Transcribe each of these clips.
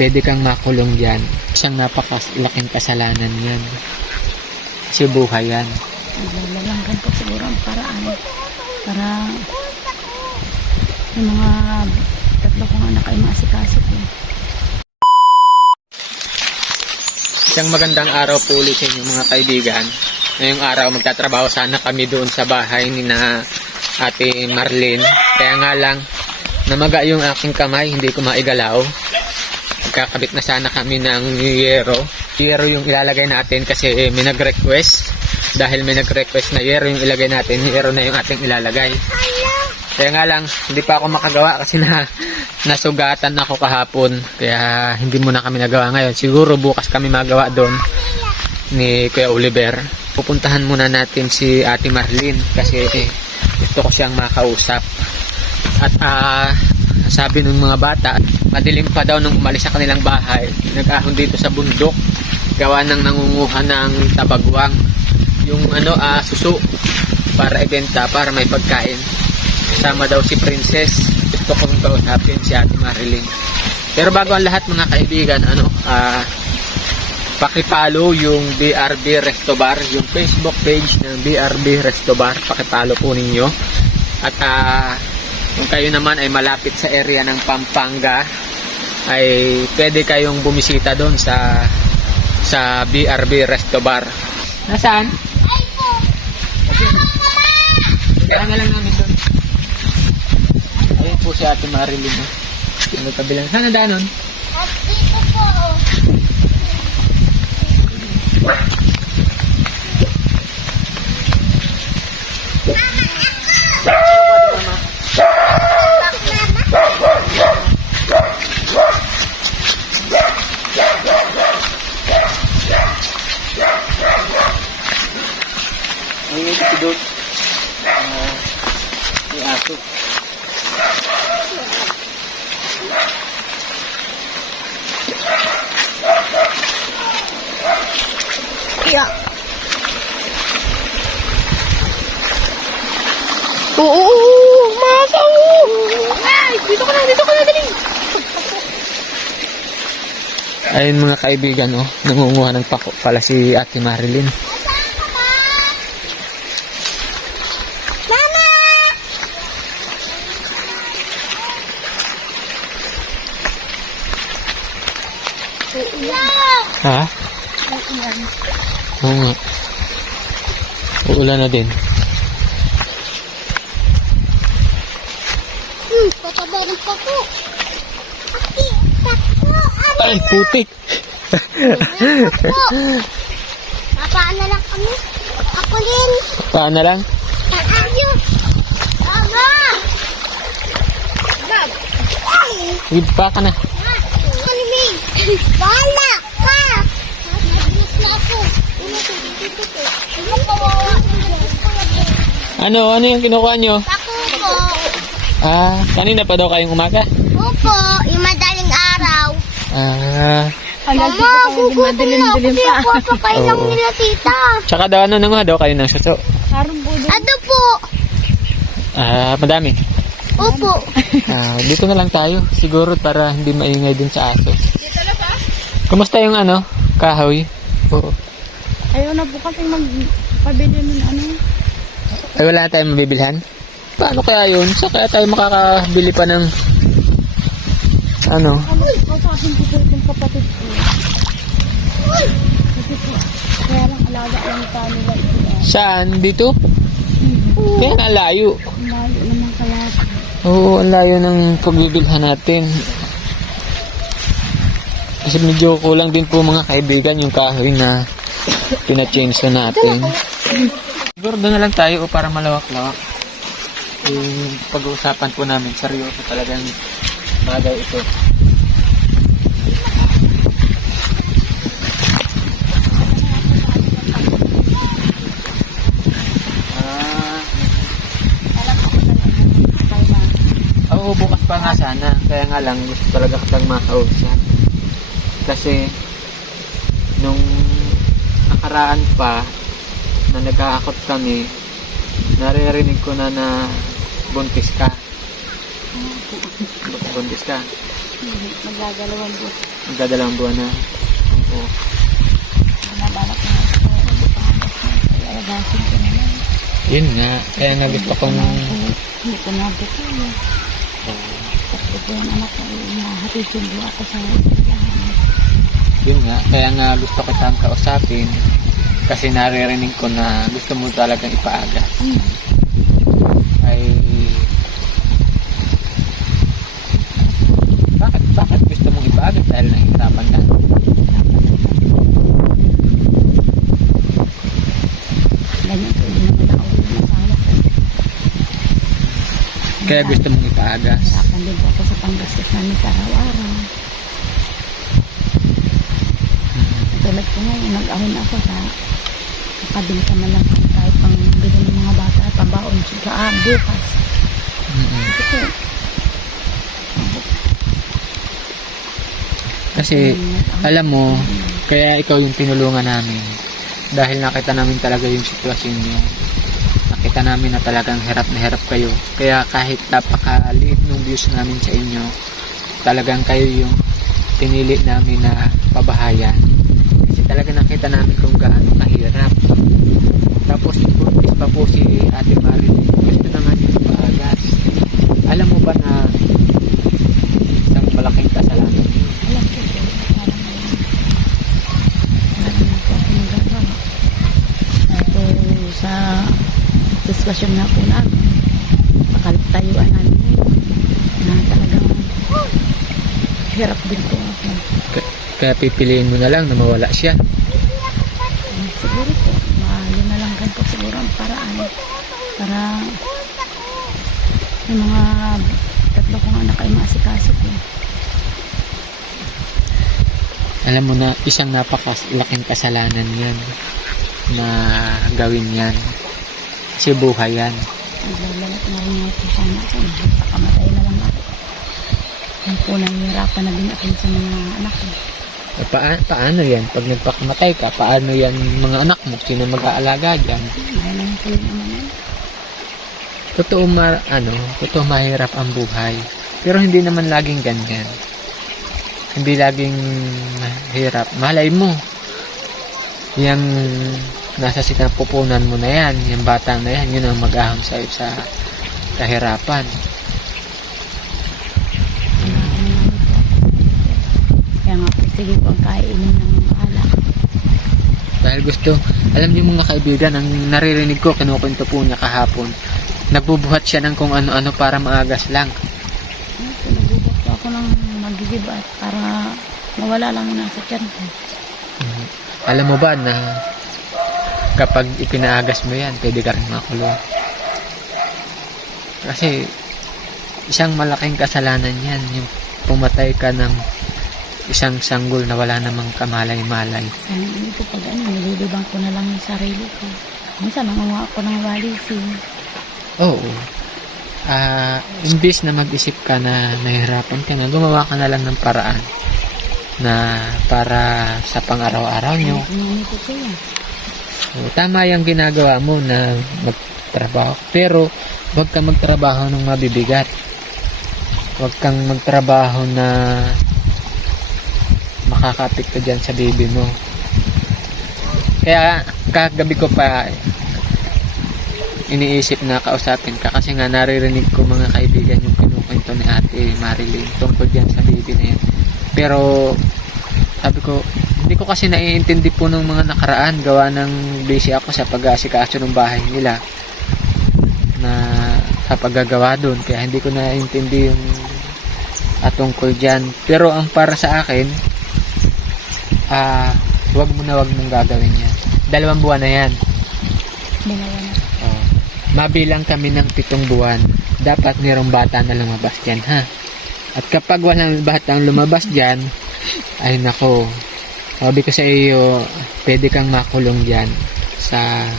pwede kang makulong dyan. Isang napakalaking kasalanan yan. Kasi buhay yan. Naglalanggan po siguro ang paraan para yung mga tatlo kong anak ay maasikaso ko. Isang magandang araw po ulit sa inyo mga kaibigan. Ngayong araw magtatrabaho sana kami doon sa bahay ni na Ate Marlene. Kaya nga lang, namaga yung aking kamay, hindi ko maigalaw. Magkakabit na sana kami ng yero. Yero yung ilalagay natin kasi may nag-request. Dahil may nag-request na yero yung ilagay natin, yero na yung ating ilalagay. Kaya nga lang, hindi pa ako makagawa kasi nasugatan ako kahapon. Kaya hindi muna kami nagawa ngayon. Siguro bukas kami magawa doon ni Kuya Oliver. Pupuntahan muna natin si Ate Marlene kasi gusto ko siyang makausap. At sabi ng mga bata, madilim pa daw nung umalis sa kanilang bahay. Nag-ahon dito sa bundok. Gawa ng nangunguha ng tabagwang. Yung suso para ibenta, para may pagkain. Kasama daw si Princess. Gusto kong kausapin si Ate Marlene. Pero bago ang lahat mga kaibigan, pakipalo yung BRB Resto Bar, yung Facebook page ng BRB Resto Bar. Pakipalo po ninyo. At kung kayo naman ay malapit sa area ng Pampanga, ay pwede kayong bumisita doon sa BRB Resto Bar. Nasaan? Kaya nga lang namin doon. Ayun po si Ate Marlene. Nagkabilang. Sana danon? Dito po. Ayun si Dot. Yung aso. Yeah. Oo, masa. Ay, dito ka na, dali. Ayun mga kaibigan, nangunguha ng pako pala si Ate Marlene. Mama! Ha? Oo nga. Uulan na din. Pataba rin pa ko. Aki, takbo. Ay, putik! Papaan na lang kami. Ako din. Paan na lang? Ayun. Mama! Sige, pa ka na. Malimig. Wala ka. Naglis na ako. Ano kawawa? Ano yung kinukuha nyo? Ako po. Kanina pa daw kayong umaga? Opo, yung madaling araw. Mama, gugutom na ako. Di ako papainom Oo. nila tita. Tsaka daw nanguha daw kayo ng suso? Harap po doon. Ano po? Madami. Opo. Dito na lang tayo. Siguro para hindi maingay din sa aso. Dito na ba? Kumusta yung kahoy? Oo. Ayaw na po kasi magpabili ng Ay, wala na tayong mabibilhan? Paano kaya yun? Sa kaya tayo makakabili pa ng Kasasin ko po itong kapatid ko. Kasi po, kaya lang alaga lang tayo nila ito. Saan? Dito? Kaya ang layo. Layo naman kaya. Oo, ang layo ng pagbibilhan natin. Kasi medyo kulang din po mga kaibigan yung kahoy na pinachange na natin. Siguro doon na lang tayo para malawak-lawak. Yung pag-uusapan po namin, seryoso talagang bagay ito. Oo, bukas pa nga sana. Kaya nga lang, gusto talaga kitang makausap. Kasi, nung nakaraan pa, na nag-aakot kami, naririnig ko na buntis ka. Buntis ka. Magdadalawang buwan. Magdadalawang buwan na. Oo. Binabalak ko na ito. Hindi pa nga basta. Alagasin ko naman. Yun nga. Kaya nga gusto kong... Hindi ko nabot yun. Tatlo po yung anak ko. Nahatisundo ako sa bahay. Yun nga. Kaya nga gusto ko siyang kausapin. Kasi naririnig ko na gusto mo talagang ipaaga. Ay... Bakit gusto mong ipaaga? Dahil nahihirapan ka. Ganyan po. Hindi naman ako yung asawa ko. Kaya gusto mong ipaaga. Hirapan din po ako sa panggastos namin sa araw-araw. Tulad ko ngayon, nag-ahon ako sa makabili ka man lang kahit pang bili ng mga bata at pambaon sa bukas. Ito po. Kasi alam mo, kaya ikaw yung tinulungan namin dahil nakita namin talaga yung sitwasyon nyo. Nakita namin na talagang hirap na hirap kayo. Kaya kahit napakaliit ng views namin sa inyo, talagang kayo yung pinili namin na pabahayan. Kasi talaga nakita namin kung gaano kahirap. Tapos buntis pa po si Ate Marilyn. Gusto na nga niya paagas. Alam mo ba na isang malaking kasalanan yun? Alam ko po, parang marami na po ako magagawa. Ito sa sitwasyon nga po namin, pakaltayuan namin ngayon, na talagang hirap din po ako. Kaya pipiliin mo na lang na mawala siya. Siguro po, yun na lang rin po siguro ang paraan para yung mga tatlo kong anak ay maasikaso ko. Alam mo na isang napakalaking kasalanan yan na gawin yan. Kasi buhay yan. Naglalat na rin ako sana ako. Pakamatay na lang ako. Yan po nahihirapan na din ako sa mga anak ko. Paano yan? Pag nagpakamatay ka, paano yan mga anak mo? Sino mag-aalaga dyan? Alam ko yun naman yan. Totoo mahirap ang buhay. Pero hindi naman laging ganyan. Hindi laging mahirap. Malay mo, yung nasa sinapupunan mo na yan, yung bata na yan, yun ang mag-ahon sa'yo sa kahirapan. Kaya nga po, sige po ang kainin ng alak. Dahil gusto, alam niyo mga kaibigan, ang naririnig ko, kinukwento po niya kahapon, nagbubuhat siya ng kung ano-ano para maagas lang. Nagubat po ako ng magigibat para mawala lang yung nasa tiyan ko. Alam mo ba na kapag ipinaagas mo yan, pwede ka rin makulong. Kasi isang malaking kasalanan yan, yung pumatay ka ng isang sanggol na wala namang kamalay-malay. Kaya hindi po pag nililibang ko na lang yung sarili ko. Minsan nangunga ako ng walisin. Oo. Imbis na mag-isip ka na nahihirapan ka na, gumawa ka na lang ng paraan na para sa pang-araw-araw nyo. Ano po siya? Tama yung ginagawa mo na magtrabaho. Pero, huwag kang magtrabaho ng mabibigat. Huwag kang magtrabaho na makakapit ka dyan sa baby mo. Kaya, kagabi ko pa iniisip na kausapin ka kasi nga naririnig ko mga kaibigan yung kinukwento ni Ate Marilyn tungkol dyan sa baby na yan. Pero, sabi ko, hindi ko kasi naiintindi po ng mga nakaraan. Gawa ng busy ako sa pag-aasikaso ng bahay nila na sa paggagawa doon. Kaya hindi ko naiintindi yung tungkol dyan. Pero ang para sa akin, wag mong gagawin yan. 2 buwan na yan. Dalawa na. Mabilang kami ng 7 buwan. Dapat mayroong bata na lumabas dyan, ha? At kapag walang batang lumabas dyan, ay nako, sabi ko sa iyo, pwede kang makulong dyan sa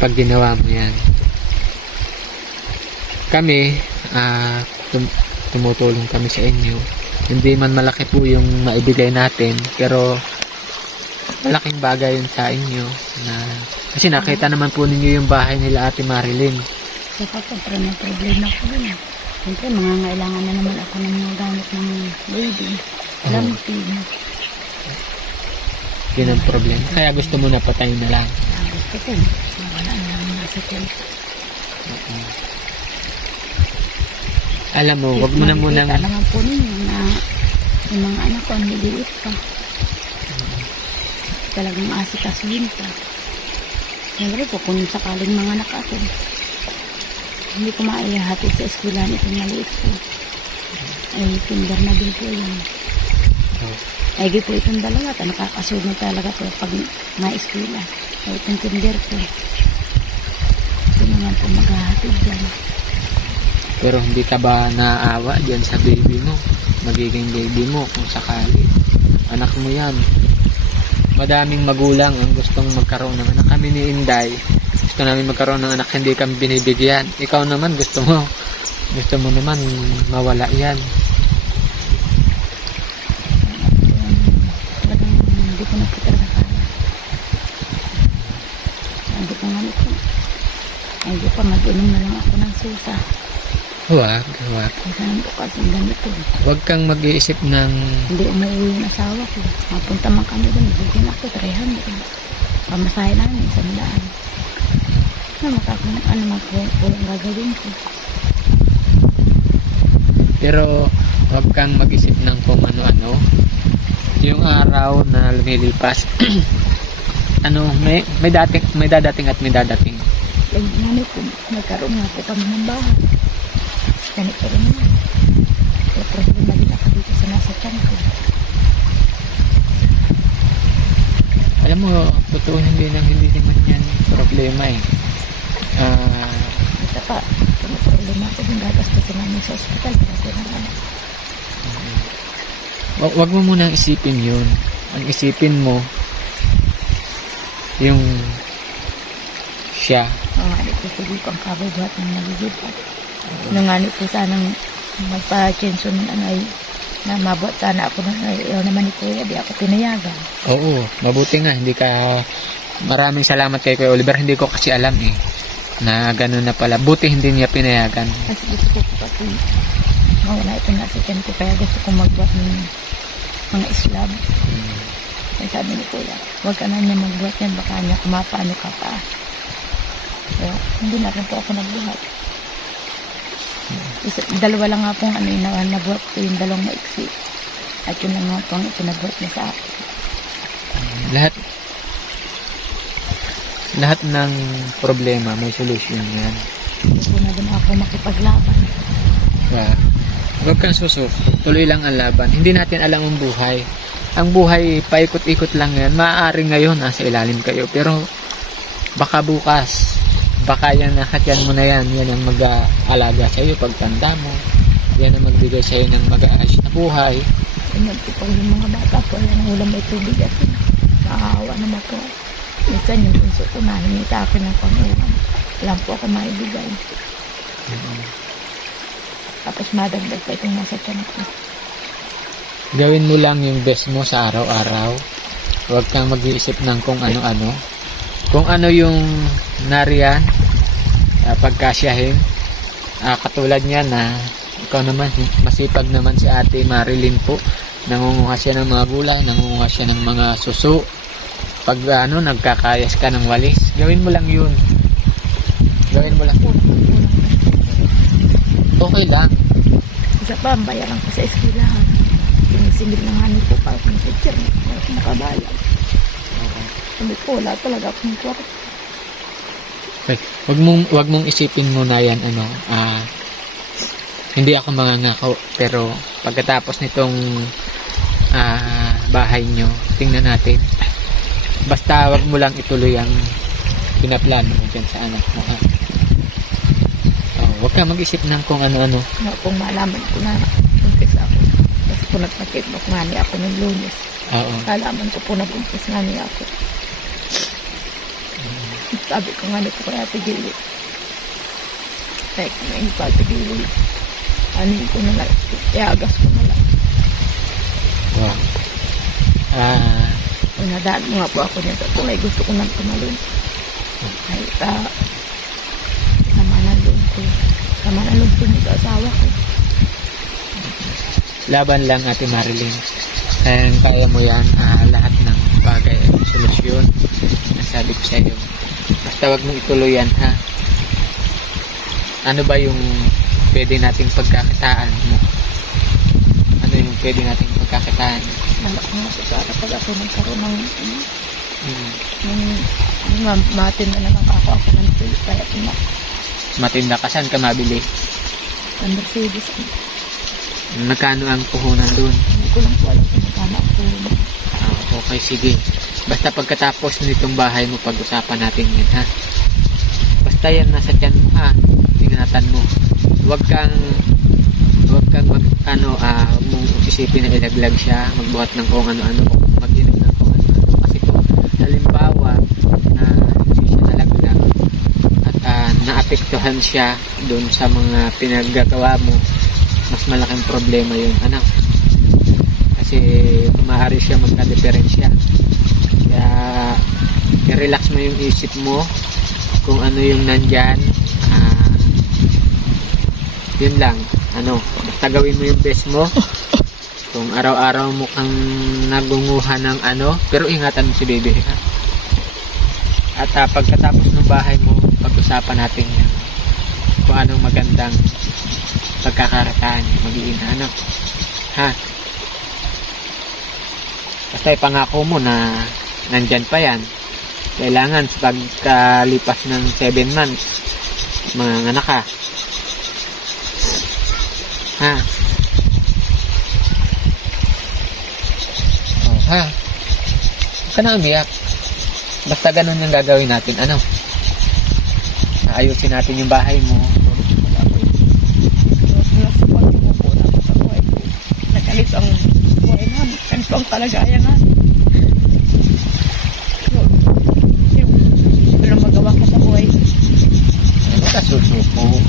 pag ginawa mo yan. Kami, tumutulong kami sa inyo. Hindi man malaki po yung maibigay natin, pero malaking bagay yun sa inyo na kasi nakita naman po ninyo yung bahay nila Ate Marilyn. Saka po, may problema ko rin. Siyempre, mangangailangan na naman ako ng mga gamit ng baby. Lampin. Yun ang problema. Kaya gusto mo na patayin na lang. Gusto ko. Wala na lang nasa tiyan. Alam mo, wag mo na munang... Makikita naman po ninyo na yung mga anak ko, ang liliit pa. Talagang asikasuhin pa. Siyempre po, kung sakaling mga anak ako, hindi ko maihatid sa eskwelahan itong maliit po. Ay, kinder na din po yun. Ay, po itong dalawa. Nakakasunod na talaga po pag ma-eskwela. Ay, itong kinder po. Ito naman po maghahatid dyan. Pero hindi ka ba naaawa dyan sa baby mo? Magiging baby mo kung sakali. Anak mo yan. Madaming magulang ang gustong magkaroon ng anak. Kami ni Inday, gusto namin magkaroon ng anak, hindi kami binibigyan. Ikaw naman gusto mo naman mawala yan. Talagang hindi ko na po talaga kaya. Hindi ko nga ito. Hindi pa mag-inom na lang ako ng susa. Huwag. Kasi naman po kasi ganito. Huwag kang mag-iisip ng... Hindi umuwi yung asawa ko. Mapunta man kami doon. Bigyan ako 300. Pamasahe namin, 100. Ano magpulang gagawin ko. Pero huwag kang mag-isip ng kung ano-ano. Yung araw na lumilipas, may dadating at may dadating. Kaya nga po, nagkaroon nga po kami ng bahay. Ganito rin naman. Kaya problema din ako dito sa nasa tiyan ko. Alam mo, totoo hindi naman yan problema eh. Ito pa, kung problema ko din gagastusin namin sa ospital. Kasi naman, Wag mo munang isipin yun. Ang isipin mo, yung siya. ano po, sige ko ang kabubuhat ng naligipat. Nung ano po sanang magpa-change na mabuhat sana ako ng ayaw naman ni Kuya, di ako pinayagan. Oo, mabuti nga. Hindi ka... Maraming salamat kay Kuya Oliver. Hindi ko kasi alam eh, na gano'n na pala. Buti hindi niya pinayagan. Kasi gusto ko po kasi mawala ito na sa tiyan ko, kaya gusto ko magbuhat ng mga Islam. Kaya sabi ni Kuya, huwag ka na niya magbuhat yan, baka niya kumapano ka pa. Kaya hindi na rin po ako nagbuhat. Dalawa lang nga pong nabuhat ko, yung dalawang maiksi. At yun lang nga pong ipinabuhat niya sa akin. Lahat ng problema may solusyon yan. Hindi po na din ako makipaglaban. Huwag kang susuko. Tuloy lang ang laban. Hindi natin alam ang buhay. Ang buhay, paikot-ikot lang yan. Maaaring ngayon, nasa ilalim kayo. Pero, baka bukas, baka yan, nakatyan mo na yan. Yan ang mag-aalaga sa'yo pagtanda mo. Yan ang magbigay sa'yo ng mag-aayos na buhay. Ganyan po pag yung mga bata po, yung ulam may tubig at nakakawa naman po. Minsan yung bunso ko nahingi sa akin ng pangulam. Alam po ako maibigay. Tapos madagdag pa itong nasa tiyan ko. Gawin mo lang yung best mo sa araw-araw. Huwag kang mag-iisip ng kung ano-ano. Kung ano yung nariyan, pagkasyahin. Katulad niya na ikaw naman, masipag naman si Ate Marilyn po. Nangunguha siya ng mga gulay, nangunguha siya ng mga suso. Pag nagkakayas ka ng walis, gawin mo lang yun. Gawin mo lang. Okay lang. Isa pa, ang bayaran ko sa eskwelahan. Sinisingil na nga po pa akong teacher. Nakabayad. Sabi ko, wala talaga akong kwarto. Okay. Wag mong isipin mo na yan, hindi ako mangangako, pero pagkatapos nitong bahay nyo, tingnan natin. Basta wag mo lang ituloy ang pinaplano mo dyan sa anak mo, ha? Huwag ka mag-isip ng kung ano-ano. Kung malaman ko na buntis ako. Kasi po nagpakitbok nga niya ako ng Lunes. Oo. Nalaman ko po na buntis nga niya ako. Sabi ko nga nito kaya tigili. Kaya kung hindi pa tigili, anin ko na lang. Iagas ko na lang. Wow. Pinadaan mo nga po ako niya. Kung ay gusto ko nang tumalun. Ay, sama na doon ko. Sa naman ang lungsod ng asawa ko. Laban lang, Ate Marilyn. Kaya mo yan, lahat ng bagay ay may solusyon. Nasabi ko sa iyo. Basta wag mong ituloy yan, ha? Ano ba yung pwede nating pagkakitaan mo? Ano yung pwede nating pagkakitaan? Wala ko nga sa pag ako nagkaroon ng Hmm. matin na naman ako ng tuloy. Kaya Matinda ka, saan ka mabili? ang Mercedes. Magkano ang puhunan doon? Hindi ko lang po alam kung magkano ako. Okay, sige. Basta pagkatapos nitong bahay mo, pag-usapan natin yan, ha? Basta yan nasa tiyan mo, ha? Ingatan mo. Huwag kang huwag mong isipin na ilaglag siya, magbuhat ng kung ano-ano, o mag-inom ng kung ano-ano. Kasi kung halimbawa na hindi siya nalaglag at naapektuhan siya doon sa mga pinaggagawa mo, mas malaking problema yun, anak. Kasi maaari siya magka-diferensya. Kaya i-relax mo yung isip mo kung ano yung nandyan. Yun lang, basta gawin mo yung best mo. Kung araw-araw mo kang nagunguha ng pero ingatan mo si baby, ha? At pagkatapos ng bahay mo, pag-usapan natin yan kung anong magandang pagkakarataan magiging ha? Basta ipangako mo na nandyan pa yan. Kailangan sa pagkalipas ng 7 months, mga anak ka. Ha? Ha? Huwag ka na umiyak. Basta ganun yung gagawin natin. Ayusin natin yung bahay mo. Nag-alis ang buhay namin. Ganito ang kalagayan namin. Ito lang magawa ko sa buhay. Huwag ka susuko.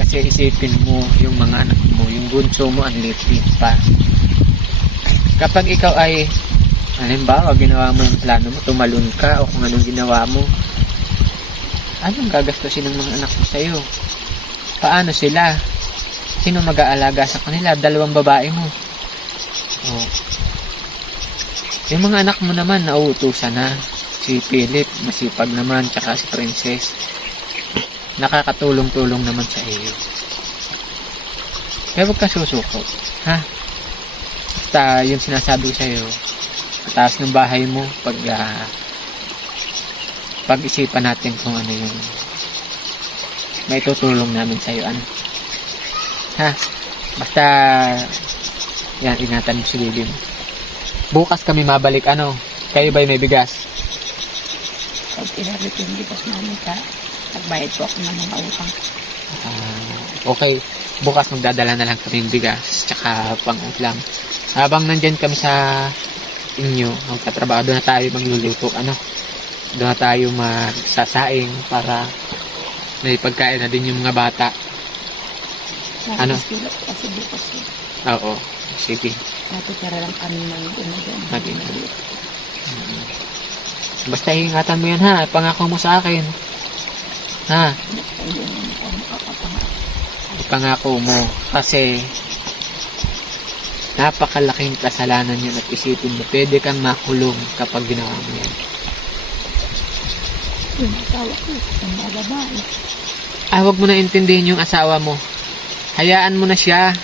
Kasi isipin mo yung mga anak mo, yung bunso mo, ang liit-liit pa. Kapag ikaw ay, halimbawa, ginawa mo yung plano mo, tumalon ka, o kung anong ginawa mo, anong gagastusin ng mga anak mo sa'yo? Paano sila? Sino mag-aalaga sa kanila? 2 babae mo. Yung mga anak mo naman, nauutusan na. Si Philip, masipag naman, tsaka si Princess. Nakakatulong-tulong naman sa iyo. Kaya huwag ka susuko. Ha? Basta yung sinasabi ko sa iyo, pataas ng bahay mo, pag-isipan natin kung ano yung may tutulong namin sa iyo. Ha? Basta yan, ingatan mo si baby mo. Bukas kami mabalik. Kayo ba'y may bigas? Pag inarit yung bigas namin nagbayad po ako ng mga utang. Okay. Bukas magdadala na lang kami ng bigas tsaka pang-ulam. Habang nandyan kami sa inyo, magtatrabaho, doon na tayo magluluto. Doon na tayo magsasaing para may pagkain na din yung mga bata. Kasi bukas yun. Oo. Sige. Natutira lang kami ng umagyan. Basta ingatan mo yan, ha? Pangako mo sa akin. Ha? Ipangako mo. Kasi napakalaking kasalanan yun at isipin mo, pwede kang makulong kapag ginawa mo yan. Yung asawa ko, ang mga babae. Huwag mo na intindihin yung asawa mo. Hayaan mo na siya.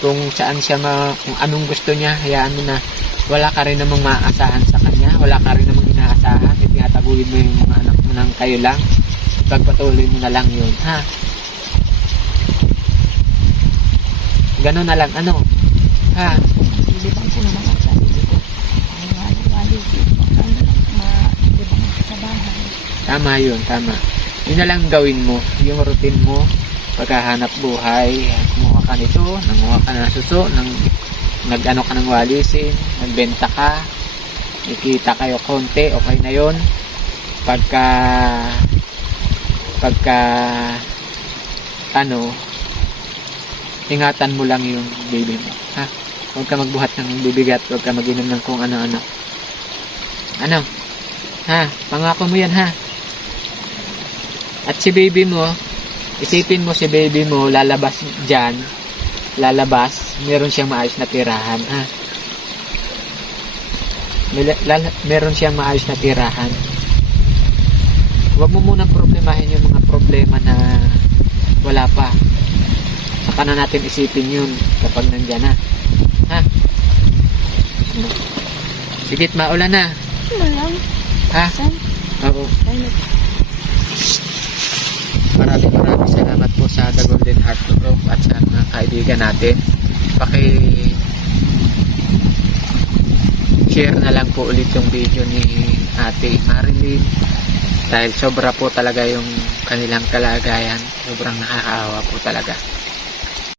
Kung saan siya kung anong gusto niya, hayaan mo na. Wala ka rin namang maaasahan sa kanya. Wala ka rin namang inaasahan. Itinataguhin mo yung mga anak mo ng kayo lang. Pagpatuloy mo na lang yun, ha? Ganun na lang, ha? Libang ko naman ang sarili ko. Ang wali-wali ko. Libang sa bahay. Tama yun, tama. Yun na lang gawin mo. Yung routine mo, paghahanap buhay, kumuha ka nito, nanguha ka na suso, nag-ano ka ng walisin, nagbenta ka, ikita kayo konti, okay na yun. Pagka ingatan mo lang yung baby mo, ha? Huwag ka magbuhat ng bibigat, huwag ka mag-inom ng kung ano-ano. Ha? Pangako mo yan, ha? At si baby mo, Isipin mo si baby mo, lalabas dyan, meron siyang maayos na tirahan, ha? Meron siyang maayos na tirahan. Huwag mo munang problemahin yung mga problema na wala pa. Saka na natin isipin yun kapag nandyan na. Ha? Sigit, maulan na. Malang. Ha? Saan? Oo. Ay, Maraming salamat po sa The Golden Heart Group at sa mga kaibigan natin. Share na lang po ulit yung video ni Ate Marilyn dahil sobra po talaga yung kanilang kalagayan. Sobrang nakakaawa po talaga.